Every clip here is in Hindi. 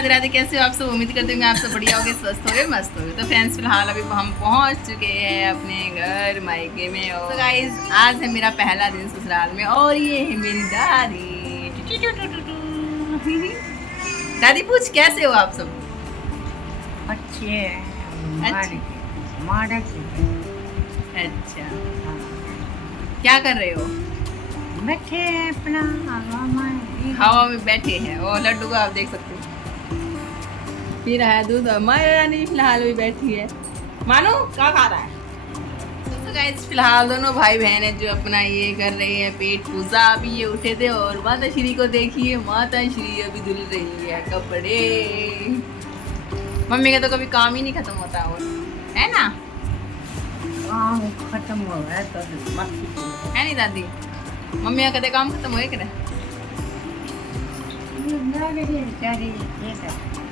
राधे राधे, कैसे हो आप सब? उम्मीद करते हैं आप सब बढ़िया होगे, स्वस्थ होगे, मस्त होगे। तो फ्रेंड्स फिलहाल अभी हम पहुंच चुके हैं अपने घर मायके में। और गाइस आज है मेरा पहला दिन ससुराल में और ये है मेरी दादी। दादी पूछ कैसे हो आप सब? अच्छे अच्छा, क्या कर रहे हो? बैठे अपना हवा में बैठे हैं। और लड्डू को आप देख सकते हो पी रहा है दूध। और माया रानी फिलहाल भी बैठी है। मानो क्या खा रहा है? तो गाइस फिलहाल दोनों भाई बहन है जो अपना ये कर रहे हैं पेट पूजा। अभी ये उठे थे और माता श्री को देखिए, माता श्री अभी धुल रही है कपड़े। मम्मी का तो कभी काम ही नहीं खत्म होता और है ना? काम खत्म हो गया तो है नहीं दादी? मम्मी का कदे काम खत्म होए करे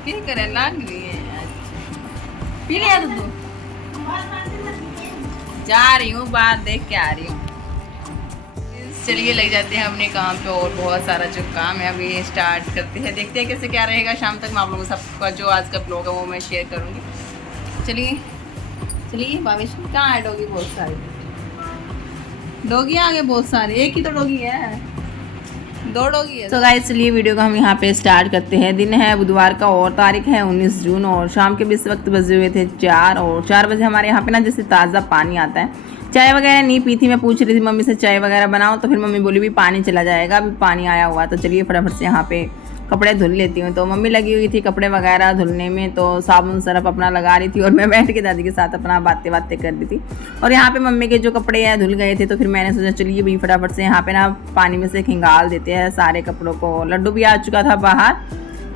क्या करे लाग रही है। अच्छा पी लिया तू? जा रही हूँ बाहर देख के आ रही हूँ। चलिए लग जाते हैं अपने काम पे और बहुत सारा जो काम है अभी स्टार्ट करते हैं। देखते हैं कैसे क्या रहेगा। शाम तक मैं आप लोगों को सबका जो आज का ब्लॉग है वो मैं शेयर करूँगी। चलिए चलिए भावेश कहाँ है? डॉगी बहुत सारे डॉगी आ गए, बहुत सारे। एक ही तो डॉगी है, दो डॉगी है। तो गाइस चलिए वीडियो को हम यहाँ पे स्टार्ट करते हैं। दिन है बुधवार का और तारीख है 19 जून और शाम के 20 वक्त बजे हुए थे 4। और 4 बजे हमारे यहाँ पे ना जैसे ताज़ा पानी आता है। चाय वगैरह नहीं पी थी। मैं पूछ रही थी मम्मी से चाय वगैरह बनाओ, तो फिर मम्मी बोली भी पानी चला जाएगा, अभी पानी आया हुआ। तो चलिए फटाफट से यहाँ पे कपड़े धुल लेती हूँ। तो मम्मी लगी हुई थी कपड़े वगैरह धुलने में, तो साबुन सरफ अपना लगा रही थी और मैं बैठ के दादी के साथ अपना बातें कर रही थी। और यहाँ पे मम्मी के जो कपड़े हैं धुल गए थे, तो फिर मैंने सोचा चलिए भी फटाफट से यहाँ पे ना पानी में से खिंगाल देते हैं सारे कपड़ों को। लड्डू भी आ चुका था बाहर,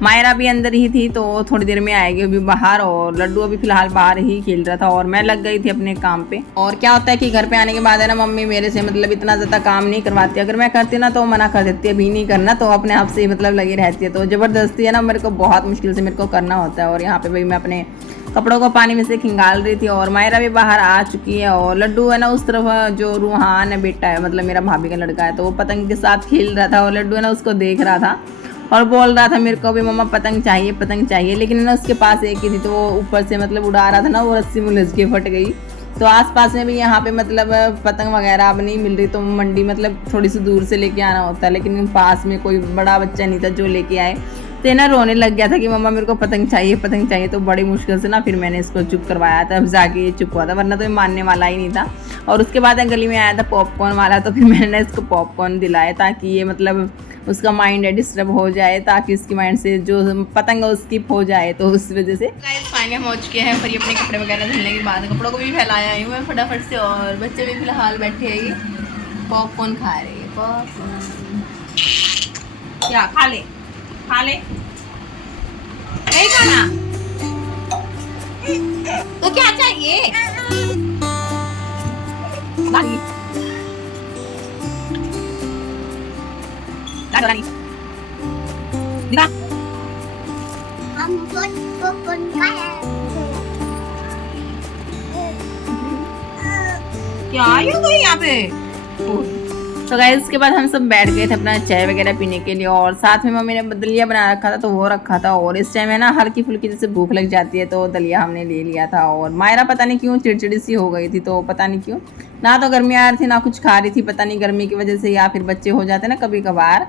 मायरा भी अंदर ही थी, तो थोड़ी देर में आएगी अभी बाहर। और लड्डू अभी फिलहाल बाहर ही खेल रहा था और मैं लग गई थी अपने काम पे। और क्या होता है कि घर पे आने के बाद है ना मम्मी मेरे से मतलब इतना ज़्यादा काम नहीं करवाती। अगर मैं करती ना तो मना कर देती है, अभी नहीं करना, तो अपने आप से मतलब लगी रहती है। तो ज़बरदस्ती है ना मेरे को बहुत मुश्किल से मेरे को करना होता है। और यहाँ पे भाई मैं अपने कपड़ों को पानी में से खिंगाल रही थी और मायरा भी बाहर आ चुकी है। और लड्डू है ना उस तरफ जो रूहान है बेटा है, मतलब मेरा भाभी का लड़का है, तो वो पतंग के साथ खेल रहा था और लड्डू है ना उसको देख रहा था और बोल रहा था मेरे को भी मम्मा पतंग चाहिए। लेकिन ना उसके पास एक ही थी, तो वो ऊपर से मतलब उड़ा रहा था ना, वो रस्सी में उलझ के फट गई। तो आसपास में भी यहाँ पे मतलब पतंग वगैरह अब नहीं मिल रही, तो मंडी मतलब थोड़ी सी दूर से लेके आना होता है। लेकिन पास में कोई बड़ा बच्चा नहीं था जो लेके आए, तो ना रोने लग गया था कि मम्मा मेरे को पतंग चाहिए। तो बड़ी मुश्किल से ना फिर मैंने इसको चुप करवाया था, अब जाके ये चुप हुआ था, वरना तो ये मानने वाला ही नहीं था। और उसके बाद गली में आया था पॉपकॉर्न वाला, तो फिर मैंने इसको पॉपकॉर्न दिलाया ताकि ये मतलब उसका माइंड डिस्टर्ब हो जाए, ताकि उसकी माइंड से जो पतंग स्किप हो जाए। तो उस वजह से फाइनली हम हो चुके हैं। फिर अपने कपड़े वगैरह धुलने के बाद कपड़ों को भी फैलाया हूँ मैं फटाफट से। और बच्चे भी फिलहाल बैठे हैं, पॉपकॉर्न खा रहे हैं। पॉपकॉर्न क्या खा ले नहीं खाना तो क्या चाहिए? क्या आई हो गई यहाँ पे? तो गाइस इसके बाद हम सब बैठ गए थे अपना चाय वगैरह पीने के लिए। और साथ में मम्मी ने दलिया बना रखा था, तो वो रखा था। और इस टाइम है ना हल्की फुल्की जैसे भूख लग जाती है, तो दलिया हमने ले लिया था। और मायरा पता नहीं क्यों चिड़चिड़ी सी हो गई थी, तो पता नहीं क्यों ना तो गर्मी आ रही थी ना कुछ खा रही थी, पता नहीं गर्मी की वजह से या फिर बच्चे हो जाते ना कभी कभार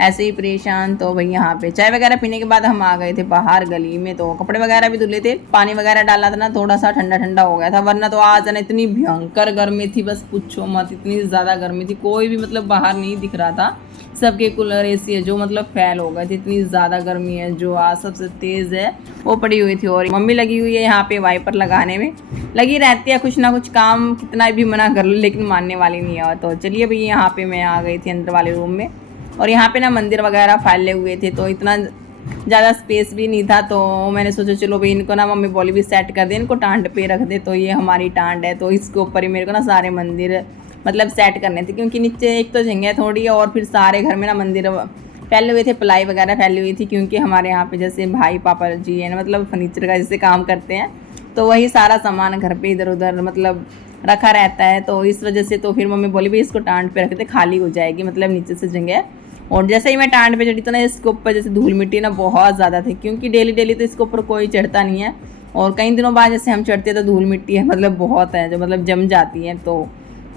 ऐसे ही परेशान। तो भाई यहाँ पे चाय वगैरह पीने के बाद हम आ गए थे बाहर गली में। तो कपड़े वगैरह भी धुले थे, पानी वगैरह डाला था ना, थोड़ा सा ठंडा हो गया था, वरना तो आज ना इतनी भयंकर गर्मी थी, बस पूछो मत, इतनी ज़्यादा गर्मी थी। कोई भी मतलब बाहर नहीं दिख रहा था, सबके कूलर एसी है जो मतलब फैल हो गए थे। इतनी ज़्यादा गर्मी है, जो आज सबसे तेज़ है वो पड़ी हुई थी। और मम्मी लगी हुई है यहाँ पे वाइपर लगाने में, लगी रहती है कुछ ना कुछ काम, कितना भी मना कर लो लेकिन मानने वाली नहीं है। तो चलिए भाई यहाँ पे मैं आ गई थी अंदर वाले रूम में। और यहाँ पे ना मंदिर वगैरह फैले हुए थे, तो इतना ज़्यादा स्पेस भी नहीं था, तो मैंने सोचा चलो भाई इनको ना मम्मी बोली भी सेट कर दे, इनको टांड पे रख दे। तो ये हमारी टांड है, तो इसके ऊपर ही मेरे को ना सारे मंदिर मतलब सेट करने थे, क्योंकि नीचे एक तो जगह थोड़ी है और फिर सारे घर में ना मंदिर फैले हुए थे, प्लाई वगैरह फैली हुई थी। क्योंकि हमारे यहाँ पे जैसे भाई पापा जी है ना, मतलब फर्नीचर का जैसे काम करते हैं, तो वही सारा सामान घर पे इधर उधर मतलब रखा रहता है। तो इस वजह से तो फिर मम्मी बोली भाई इसको टांड पे रख दे, खाली हो जाएगी, मतलब नीचे से जगह और जैसे ही मैं टांड पे चढ़ी तो ना इसके ऊपर जैसे धूल मिट्टी ना बहुत ज़्यादा थी, क्योंकि डेली डेली तो इसके ऊपर कोई चढ़ता नहीं है, और कई दिनों बाद जैसे हम चढ़ते हैं तो धूल मिट्टी है मतलब बहुत है जो मतलब जम जाती है। तो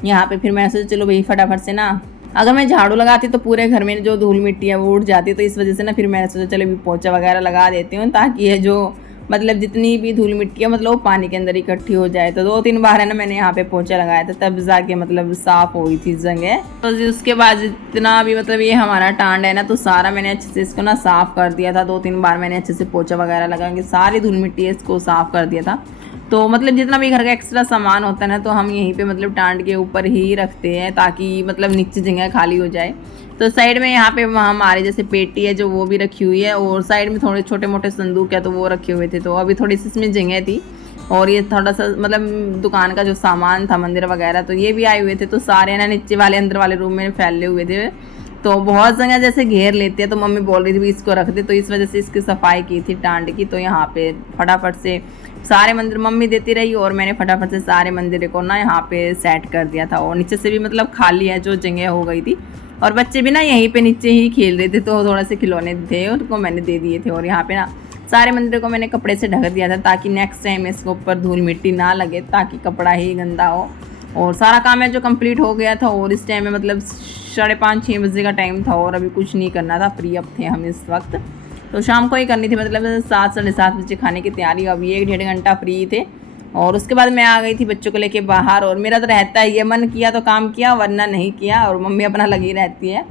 यहाँ पे फिर मैंने सोचा चलो भाई फटाफट से ना, अगर मैं झाड़ू लगाती तो पूरे घर में जो धूल मिट्टी है वो उड़ जाती, तो इस वजह से ना फिर मैंने सोचा चलो अभी पोछा वगैरह लगा देती हूँ, ताकि ये जो मतलब जितनी भी धूल मिट्टी है मतलब वो पानी के अंदर इकट्ठी हो जाए। तो 2-3 बार है ना मैंने यहाँ पे पोछा लगाया था, तब जाके मतलब साफ़ हुई थी जगह। तो उसके बाद जितना भी मतलब ये हमारा टांड है ना, तो सारा मैंने अच्छे से इसको ना साफ़ कर दिया था। 2-3 बार मैंने अच्छे से पोछा वगैरह लगा के सारी धूल मिट्टी है इसको साफ़ कर दिया था। तो मतलब जितना भी घर का एक्स्ट्रा सामान होता है ना, तो हम यहीं पे मतलब टांड के ऊपर ही रखते हैं, ताकि मतलब नीचे जगह खाली हो जाए। तो साइड में यहाँ पे हमारे जैसे पेटी है जो वो भी रखी हुई है, और साइड में थोड़े छोटे मोटे संदूक है तो वो रखे हुए थे। तो अभी थोड़ी सी इसमें जगह थी, और ये थोड़ा सा मतलब दुकान का जो सामान था मंदिर वगैरह, तो ये भी आए हुए थे। तो सारे ना नीचे वाले अंदर वाले रूम में फैले हुए थे, तो बहुत जगह जैसे घेर लेते हैं। तो मम्मी बोल रही थी इसको रख दे, तो इस वजह से इसकी सफाई की थी टांड की। तो यहाँ पे फटाफट से सारे मंदिर मम्मी देती रही, और मैंने फटाफट से सारे मंदिर को ना यहाँ पे सेट कर दिया था। और नीचे से भी मतलब खाली है जो जगह हो गई थी, और बच्चे भी ना यहीं पे नीचे ही खेल रहे थे, तो थोड़ा से खिलौने थे उनको मैंने दे दिए थे। और यहाँ पे ना सारे मंदिर को मैंने कपड़े से ढक दिया था, ताकि नेक्स्ट टाइम इसके ऊपर धूल मिट्टी ना लगे, ताकि कपड़ा ही गंदा हो। और सारा काम है जो कंप्लीट हो गया था, और इस टाइम में मतलब 5:30-6 बजे का टाइम था, और अभी कुछ नहीं करना था, फ्री अप थे हम इस वक्त। तो शाम को ही करनी थी, मतलब 7-7:30 बजे खाने की तैयारी। अभी 1-1.5 घंटा फ्री थे, और उसके बाद मैं आ गई थी बच्चों को लेके बाहर। और मेरा तो रहता है ये, मन किया तो काम किया वरना नहीं किया, और मम्मी अपना लगी रहती है।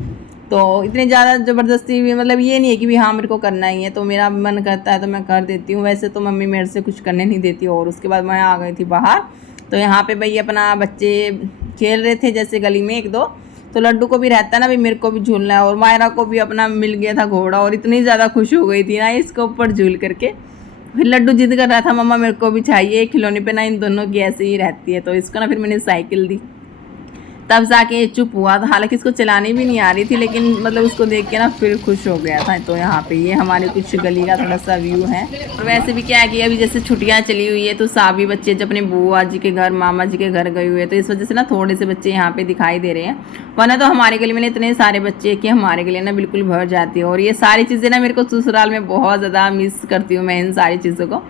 तो इतनी ज़्यादा ज़बरदस्ती भी मतलब ये नहीं है कि भी हाँ मेरे को करना ही है, तो मेरा मन करता है तो मैं कर देती हूँ। वैसे तो मम्मी मेरे से कुछ करने नहीं देती। और उसके बाद मैं आ गई थी बाहर, तो यहाँ पे भाई अपना बच्चे खेल रहे थे जैसे गली में 1-2, तो लड्डू को भी रहता है ना भाई मेरे को भी झूलना है, और मायरा को भी अपना मिल गया था घोड़ा, और इतनी ज़्यादा खुश हो गई थी ना इसके ऊपर झूल करके। फिर लड्डू जिद कर रहा था मम्मा मेरे को भी चाहिए, खिलौने पे ना इन दोनों की ऐसे ही रहती है। तो इसको ना फिर मैंने साइकिल दी, तब जाके चुप हुआ था। हालांकि इसको चलानी भी नहीं आ रही थी, लेकिन मतलब उसको देख के ना फिर खुश हो गया था। तो यहाँ पे ये हमारे कुछ गली का थोड़ा सा व्यू है। और वैसे भी क्या है कि अभी जैसे छुट्टियाँ चली हुई है, तो सभी बच्चे जो अपने बुआ जी के घर मामा जी के घर गए हुए हैं, तो इस वजह से ना थोड़े से बच्चे यहाँ पे दिखाई दे रहे हैं। वरना तो हमारे गली में इतने सारे बच्चे कि हमारे गली ना बिल्कुल भर जाती है। और ये सारी चीज़ें ना मेरे को ससुराल में बहुत ज़्यादा मिस करती हूँ मैं इन सारी चीज़ों को।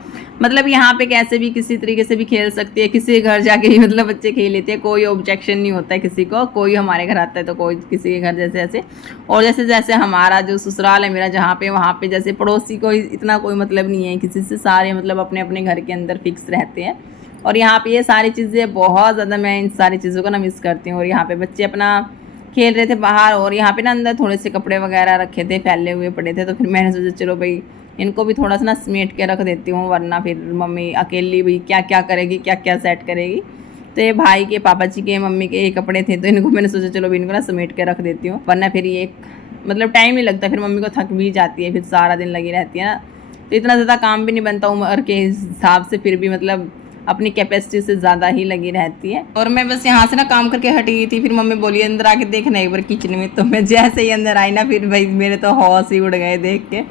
मतलब यहाँ पे कैसे भी किसी तरीके से भी खेल सकती है, किसी के घर जाके भी मतलब बच्चे खेल लेते हैं, कोई ऑब्जेक्शन नहीं होता है किसी को। कोई हमारे घर आता है तो कोई किसी के घर जैसे ऐसे। और जैसे जैसे हमारा जो ससुराल है मेरा जहाँ पे, वहाँ पे जैसे पड़ोसी को इतना कोई मतलब नहीं है किसी से, सारे मतलब अपने अपने घर के अंदर फिक्स रहते हैं। और यहाँ पे ये सारी चीज़ें बहुत ज़्यादा मैं इन सारी चीज़ों को ना मिस करती हूँ। और यहाँ पे बच्चे अपना खेल रहे थे बाहर, और यहाँ पे ना अंदर थोड़े से कपड़े वगैरह रखे थे, फैले हुए पड़े थे। तो फिर मैंने सोचा चलो भाई इनको भी थोड़ा सा ना समेट के रख देती हूँ, वरना फिर मम्मी अकेली भी क्या क्या करेगी, क्या क्या सेट करेगी। तो ये भाई के, पापा जी के, मम्मी के ये कपड़े थे, तो इनको मैंने सोचा चलो भी इनको ना समेट के रख देती हूँ, वरना फिर ये मतलब टाइम नहीं लगता, फिर मम्मी को थक भी जाती है, फिर सारा दिन लगी रहती है ना। तो इतना ज़्यादा काम भी नहीं बनता उम्र के हिसाब से, फिर भी मतलब अपनी कैपेसिटी से ज़्यादा ही लगी रहती है। और मैं बस यहाँ से ना काम करके हटी गई थी, फिर मम्मी बोली अंदर आके देखना एक बार किचन में। तो मैं जैसे ही अंदर आई ना, फिर भाई मेरे तो होश ही उड़ गए देख के।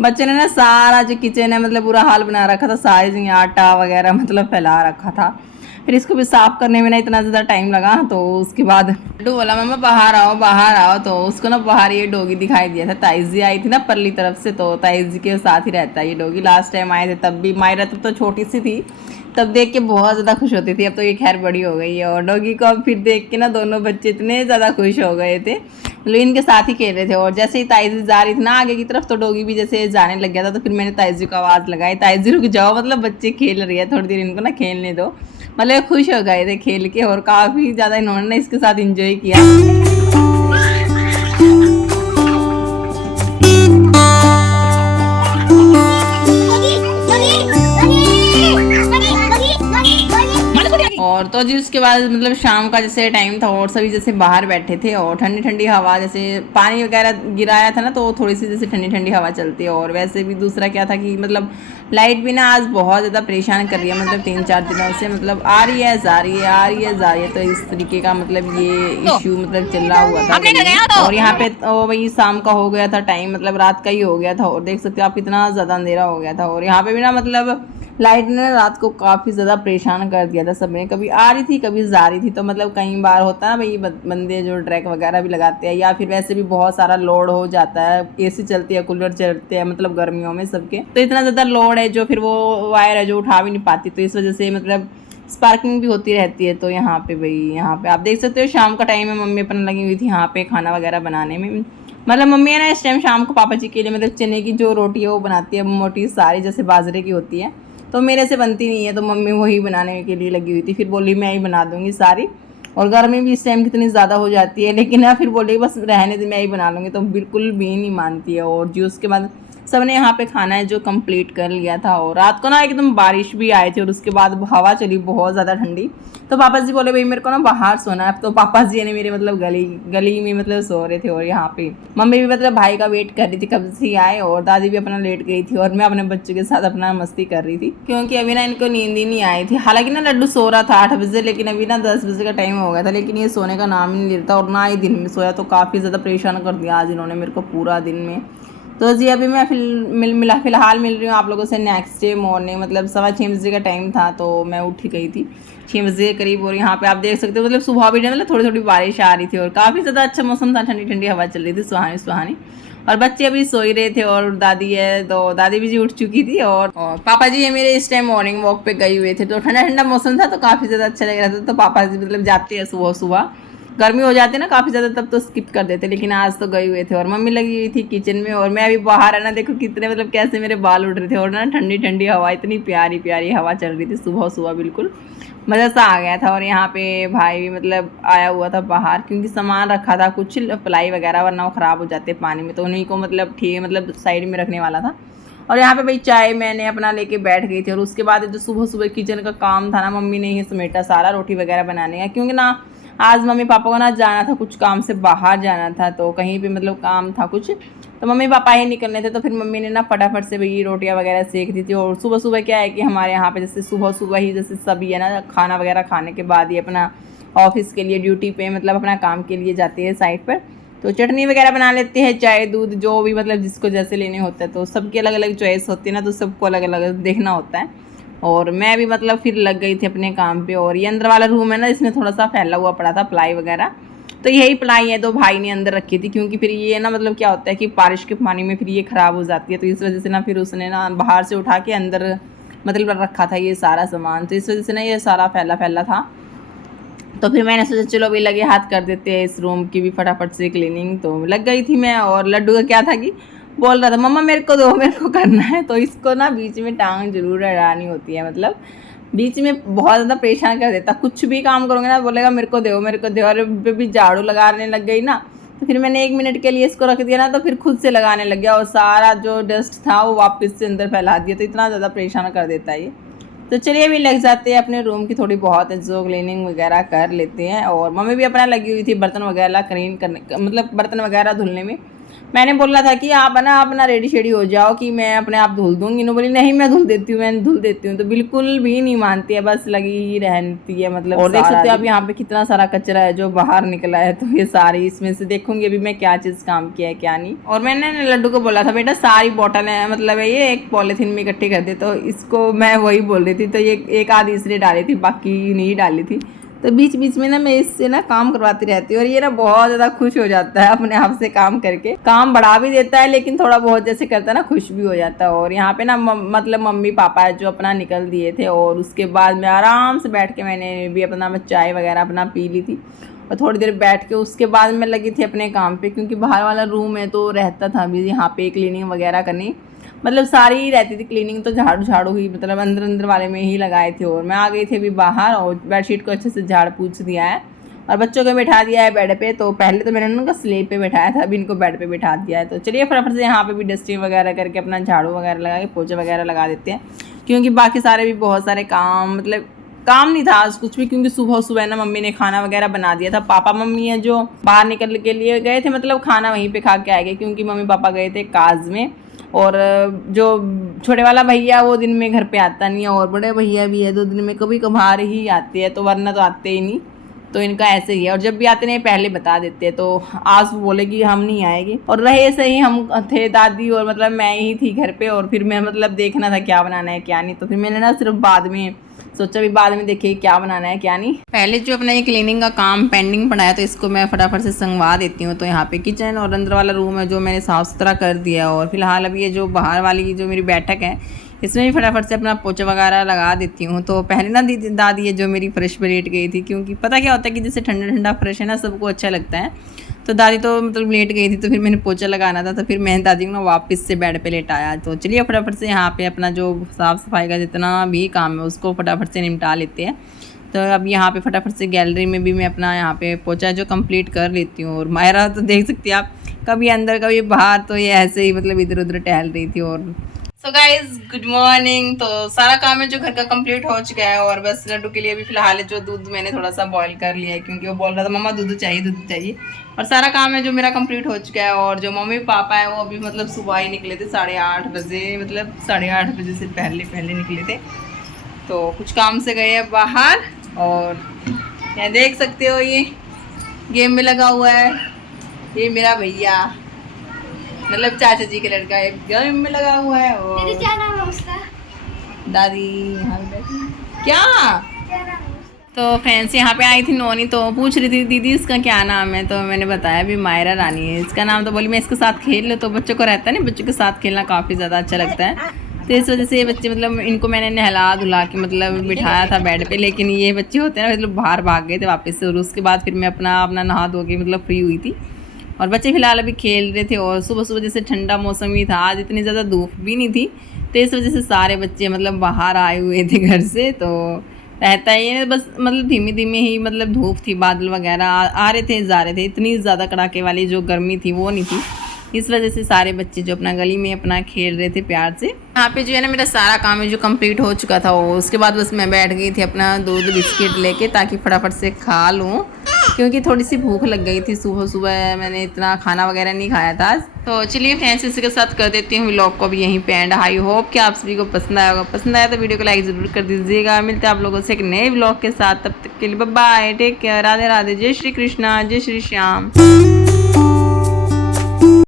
बच्चे ने ना सारा जो किचन है मतलब बुरा हाल बना रखा था, सारी जगह आटा वगैरह मतलब फैला रखा था। फिर इसको भी साफ़ करने में ना इतना ज़्यादा टाइम लगा। तो उसके बाद लड्डू बोला मम्मा बाहर आओ बाहर आओ, तो उसको ना बाहर ये डॉगी दिखाई दिया था। ताइजी आई थी ना परली तरफ से, तो ताइजी के साथ ही रहता है ये डॉगी। लास्ट टाइम आए थे तब भी मायरा तब तो छोटी सी थी, तब देख के बहुत ज़्यादा खुश होती थी। अब तो ये खैर बड़ी हो गई है, और डॉगी को अब फिर देख के ना दोनों बच्चे इतने ज़्यादा खुश हो गए थे, मतलब इनके साथ ही खेल रहे थे। और जैसे ही ताइजी जा रही थी ना आगे की तरफ, तो डॉगी भी जैसे जाने लग गया था। तो फिर मैंने ताइजी को आवाज़ लगाई, ताइजी रुक जाओ, मतलब बच्चे खेल रही है, थोड़ी देर इनको ना खेलने दो। मतलब खुश हो गए थे खेल के, और काफ़ी ज़्यादा इन्होंने इसके साथ इंजॉय किया। और तो जी उसके बाद मतलब शाम का जैसे टाइम था, और सभी जैसे बाहर बैठे थे, और ठंडी ठंडी हवा, जैसे पानी वगैरह गिराया था ना, तो थोड़ी सी जैसे ठंडी ठंडी हवा चलती है। और वैसे भी दूसरा क्या था कि मतलब लाइट भी ना आज बहुत ज़्यादा परेशान कर रही है, मतलब 3-4 दिनों से मतलब आ रही है जा रही है, आ रही है जा रही है। तो इस तरीके का मतलब ये इश्यू मतलब चल रहा हुआ था। और यहाँ पे वही शाम का हो गया था टाइम, मतलब रात का ही हो गया था, और देख सकते हो आप कितना ज़्यादा अंधेरा हो गया था। और यहाँ पे भी ना मतलब लाइट ने रात को काफ़ी ज़्यादा परेशान कर दिया था सब में, कभी आ रही थी कभी जा रही थी। तो मतलब कई बार होता है ना भाई, बंदे जो ट्रैक वगैरह भी लगाते हैं या फिर वैसे भी बहुत सारा लोड हो जाता है, एसी चलती है, कूलर चलते हैं, मतलब गर्मियों में सबके, तो इतना ज़्यादा लोड है जो फिर वो वायर है जो उठा भी नहीं पाती, तो इस वजह से मतलब स्पार्किंग भी होती रहती है। तो यहाँ पे भाई, यहाँ पे आप देख सकते हो शाम का टाइम है, मम्मी अपन लगी हुई थी यहाँ पे खाना वगैरह बनाने में। मतलब मम्मी है ना इस टाइम शाम को पापा जी के लिए मतलब चने की जो रोटी है वो बनाती है, मोटी सारी, जैसे बाजरे की होती है, तो मेरे से बनती नहीं है, तो मम्मी वही बनाने के लिए लगी हुई थी। फिर बोली मैं ही बना दूंगी सारी, और गर्मी भी इस टाइम कितनी ज़्यादा हो जाती है, लेकिन ना फिर बोली बस रहने दे, मैं ही बना लूँगी, तो बिल्कुल भी नहीं मानती है। और जी उसके बाद सबने यहाँ पे खाना है जो कंप्लीट कर लिया था। और रात को ना एकदम बारिश भी आई थी और उसके बाद हवा चली बहुत ज़्यादा ठंडी, तो पापा जी बोले भाई मेरे को ना बाहर सोना है, तो पापा जी ने मेरे मतलब गली में मतलब सो रहे थे। और यहाँ पे मम्मी भी मतलब भाई का वेट कर रही थी कब से आए, और दादी भी अपना लेट गई थी, और मैं अपने बच्चे के साथ अपना मस्ती कर रही थी, क्योंकि अभी ना इनको नींद ही नहीं आई थी। हालांकि ना लड्डू सो रहा था 8 बजे, लेकिन अभी ना 10 बजे का टाइम हो गया था, लेकिन ये सोने का नाम ही नहीं लेता और ना ही दिन में सोया, तो काफ़ी ज़्यादा परेशान कर दिया आज इन्होंने मेरे को पूरा दिन में। तो जी अभी मैं फ़िलहाल मिल रही हूँ आप लोगों से नेक्स्ट डे मॉर्निंग, मतलब 6:15 बजे का टाइम था, तो मैं उठ गई थी 6 बजे के करीब। और यहाँ पे आप देख सकते हो मतलब सुबह भी मतलब थोड़ी थोड़ी बारिश आ रही थी और काफ़ी ज़्यादा अच्छा मौसम था, ठंडी ठंडी हवा चल रही थी, सुहानी सुहानी। और बच्चे अभी सो ही रहे थे और दादी है तो दादी भी जी उठ चुकी थी, और पापा जी है मेरे इस टाइम मॉर्निंग वॉक पे गए हुए थे, तो ठंडा ठंडा मौसम था तो काफ़ी ज़्यादा अच्छा लग रहा था। तो पापा जी मतलब जाते हैं सुबह सुबह, गर्मी हो जाती है ना काफ़ी ज़्यादा तब तो स्किप कर देते, लेकिन आज तो गए हुए थे। और मम्मी लगी हुई थी किचन में, और मैं अभी बाहर है ना, देखो कितने मतलब कैसे मेरे बाल उड़ रहे थे, और ना ठंडी ठंडी हवा, इतनी प्यारी प्यारी हवा चल रही थी सुबह सुबह, बिल्कुल मज़ा सा आ गया था। और यहाँ पे भाई भी मतलब आया हुआ था बाहर, क्योंकि सामान रखा था कुछ प्लाई वगैरह, वरना वो ख़राब हो जाते पानी में, तो उन्हीं को मतलब ठीक मतलब साइड में रखने वाला था। और यहाँ पे भाई चाय मैंने अपना लेके बैठ गई थी। और उसके बाद जो सुबह सुबह किचन का काम था ना, मम्मी ने ही समेटा सारा, रोटी वगैरह बनाने का, क्योंकि ना आज मम्मी पापा को ना जाना था, कुछ काम से बाहर जाना था, तो कहीं पे मतलब काम था कुछ, तो मम्मी पापा ही निकलने थे। तो फिर मम्मी ने ना फटाफट से भाई रोटियां वगैरह सेक दी थी। और सुबह सुबह क्या है कि हमारे यहाँ पे जैसे सुबह सुबह ही जैसे सभी है ना, खाना वगैरह खाने के बाद ही अपना ऑफिस के लिए ड्यूटी पे मतलब अपना काम के लिए जाती है साइड पर, तो चटनी वगैरह बना लेते हैं, चाय दूध जो भी मतलब जिसको जैसे लेने होता है, तो सबकी अलग अलग चॉइस होती है ना, तो सबको अलग अलग देखना होता है। और मैं भी मतलब फिर लग गई थी अपने काम पे। और ये अंदर वाला रूम है ना, इसमें थोड़ा सा फैला हुआ पड़ा था प्लाई वगैरह, तो यही प्लाई है तो भाई ने अंदर रखी थी, क्योंकि फिर ये ना मतलब क्या होता है कि बारिश के पानी में फिर ये ख़राब हो जाती है, तो इस वजह से ना फिर उसने ना बाहर से उठा के अंदर मतलब रखा था ये सारा सामान, तो इस वजह से ना ये सारा फैला फैला था। तो फिर मैंने सोचा चलो अभी लगे हाथ कर देते हैं इस रूम की भी फटाफट से क्लीनिंग, तो लग गई थी मैं। और लड्डू का क्या था कि बोल रहा था मम्मा मेरे को दो, मेरे को करना है, तो इसको ना बीच में टांग जरूर अड़ानी होती है, मतलब बीच में बहुत ज़्यादा परेशान कर देता, कुछ भी काम करोगे ना बोलेगा मेरे को दो मेरे को दो। और भी झाड़ू लगाने लग गई ना, तो फिर मैंने 1 मिनट के लिए इसको रख दिया ना, तो फिर खुद से लगाने लग गया और सारा जो डस्ट था वो वापस से अंदर फैला दिया, तो इतना ज़्यादा परेशान कर देता है ये। तो चलिए अभी लग जाते हैं अपने रूम की थोड़ी बहुत जो क्लीनिंग वगैरह कर लेते हैं। और मम्मी भी अपना लगी हुई थी बर्तन वगैरह क्लीन करने, मतलब बर्तन वगैरह धुलने में। मैंने बोला था कि आप है ना अपना रेडी शेडी हो जाओ कि मैं अपने आप धुल दूँगी, इन्होंने बोली नहीं मैं धुल देती हूँ, मैं धुल देती हूँ, तो बिल्कुल भी नहीं मानती है, बस लगी ही रहती है मतलब। और देख सकते हो आप यहाँ पे कितना सारा कचरा है जो बाहर निकला है, तो ये सारी इसमें से देखूंगी अभी मैं क्या चीज़ काम किया है क्या नहीं। और मैंने लड्डू को बोला था बेटा सारी बॉटल है मतलब है ये एक पॉलीथीन में इकट्ठी कर दे, तो इसको मैं वही बोल रही थी, तो ये एक आधी इसने डाली थी बाकी नहीं डाली थी, तो बीच बीच में ना मैं इससे ना काम करवाती रहती हूँ। और ये ना बहुत ज़्यादा खुश हो जाता है अपने आप से काम करके, काम बढ़ा भी देता है लेकिन थोड़ा बहुत जैसे करता है ना खुश भी हो जाता है। और यहाँ पे ना मतलब मम्मी पापा जो अपना निकल दिए थे, और उसके बाद मैं आराम से बैठ के मैंने भी अपना चाय वगैरह अपना पी ली थी, और थोड़ी देर बैठ के उसके बाद मैं लगी थी अपने काम पे, क्योंकि बाहर वाला रूम है तो रहता था अभी यहाँ पे क्लीनिंग वगैरह करनी, मतलब सारी ही रहती थी क्लीनिंग, तो झाड़ू झाड़ू ही मतलब अंदर अंदर वाले में ही लगाए थे। और मैं आ गई थी अभी बाहर और बेडशीट को अच्छे से झाड़ पूछ दिया है और बच्चों को बैठा दिया है बेड पे। तो पहले तो मैंने उनको स्लेब पे बैठाया था, अभी इनको बेड पे बैठा दिया है। तो चलिए फटाफट से यहाँ पे भी डस्टिंग वगैरह करके अपना झाड़ू वगैरह लगा के पोछा वगैरह लगा देते हैं, क्योंकि बाकी सारे भी बहुत सारे काम मतलब काम नहीं था आज कुछ भी, क्योंकि सुबह सुबह ना मम्मी ने खाना वगैरह बना दिया था। पापा मम्मी है जो बाहर निकल के लिए गए थे, मतलब खाना वहीं पे खा के आए गए, क्योंकि मम्मी पापा गए थे काज में। और जो छोटे वाला भैया वो दिन में घर पे आता नहीं है, और बड़े भैया भी है 2 दिन में कभी कभार ही आते हैं, तो वरना तो आते ही नहीं। तो इनका ऐसे ही है, और जब भी आते हैं पहले बता देते हैं। तो आज वो बोले कि हम नहीं आएंगे, और रहे सही हम थे दादी और मतलब मैं ही थी घर पे, और फिर मैं मतलब देखना था क्या बनाना है क्या नहीं। तो फिर मैंने ना सिर्फ बाद में सोचा भी बाद में देखिए क्या बनाना है क्या नहीं। पहले जो अपना ये क्लीनिंग का काम पेंडिंग पड़ा है तो इसको मैं फटाफट से संगवा देती हूँ। तो यहाँ पे किचन और अंदर वाला रूम है जो मैंने साफ़ सुथरा कर दिया, और फिलहाल अभी ये जो बाहर वाली जो मेरी बैठक है इसमें भी फटाफट से अपना पोछा वगैरह लगा देती हूँ। तो पहले ना दादी है जो मेरी फ्रेश पे लेट गई थी, क्योंकि पता क्या होता है कि जैसे ठंडा ठंडा फ्रेश है ना सबको अच्छा लगता है। तो दादी तो मतलब लेट गई थी, तो फिर मैंने पोछा लगाना था, तो फिर मैंने दादी को ना वापस से बेड पे लेटाया। तो चलिए फटाफट से यहाँ पे अपना जो साफ़ सफाई का जितना भी काम है उसको फटाफट से निपटा लेते हैं। तो अब यहाँ पे फटाफट से गैलरी में भी मैं अपना यहाँ पे पोछा जो कंप्लीट कर लेती हूँ। और मायरा तो देख सकती हैं आप, कभी अंदर कभी बाहर, तो ये ऐसे ही मतलब इधर उधर टहल रही थी। और सो गाइज गुड मॉर्निंग। तो सारा काम है जो घर का कंप्लीट हो चुका है, और बस लड्डू के लिए भी फिलहाल जो दूध मैंने थोड़ा सा बॉईल कर लिया है, क्योंकि वो बोल रहा था मम्मा दूध चाहिए। और सारा काम है जो मेरा कंप्लीट हो चुका है। और जो मम्मी पापा है वो अभी मतलब सुबह ही निकले थे 8:30 बजे, मतलब 8:30 बजे से पहले निकले थे। तो कुछ काम से गए हैं बाहर, और यहाँ देख सकते हो ये गेम में लगा हुआ है, ये मेरा भैया मतलब चाचा जी के लड़का एक गेम में लगा हुआ है। और क्या नाम है उसका? दादी यहाँ पे बैठी। क्या तो फ्रेंड्स यहाँ पे आई थी नोनी, तो पूछ रही थी दीदी इसका क्या नाम है। तो मैंने बताया भी मायरा रानी है इसका नाम। तो बोली मैं इसके साथ खेल लूँ, तो बच्चों को रहता है ना, बच्चों के साथ खेलना काफ़ी ज़्यादा अच्छा लगता है। तो इस वजह से ये बच्चे मतलब इनको मैंने नहला धुला के मतलब बिठाया था बेड पे, लेकिन ये बच्चे होते हैं ना मतलब बाहर भाग गए थे वापस से। और उसके बाद फिर मैं अपना नहा धो के मतलब फ्री हुई थी, और बच्चे फिलहाल अभी खेल रहे थे। और सुबह सुबह जैसे ठंडा मौसम ही था, आज इतनी ज़्यादा धूप भी नहीं थी, तो इस वजह से सारे बच्चे मतलब बाहर आए हुए थे घर से। तो रहता ही है बस मतलब धीमी धीमी ही मतलब धूप थी, बादल वगैरह आ रहे थे जा रहे थे, इतनी ज़्यादा कड़ाके वाली जो गर्मी थी वो नहीं थी। इस वजह से सारे बच्चे जो अपना गली में अपना खेल रहे थे प्यार से। यहाँ पे जो है ना मेरा सारा काम है जो कंप्लीट हो चुका था, वो उसके बाद बस मैं बैठ गई थी अपना दूध बिस्किट लेके, ताकि फटाफट से खा लूँ, क्योंकि थोड़ी सी भूख लग गई थी। सुबह सुबह मैंने इतना खाना वगैरह नहीं खाया था आज। तो चलिए फ्रेंड्स इसी के साथ कर देती हूँ व्लॉग को भी यहीं पे एंड। आई होप कि आप सभी को पसंद आया होगा। पसंद आया तो वीडियो को लाइक ज़रूर कर दीजिएगा। मिलते हैं आप लोगों से एक नए व्लॉग के साथ, तब तक के लिए bye bye, take care, Radhe Radhe, जय श्री कृष्णा, जय श्री श्याम।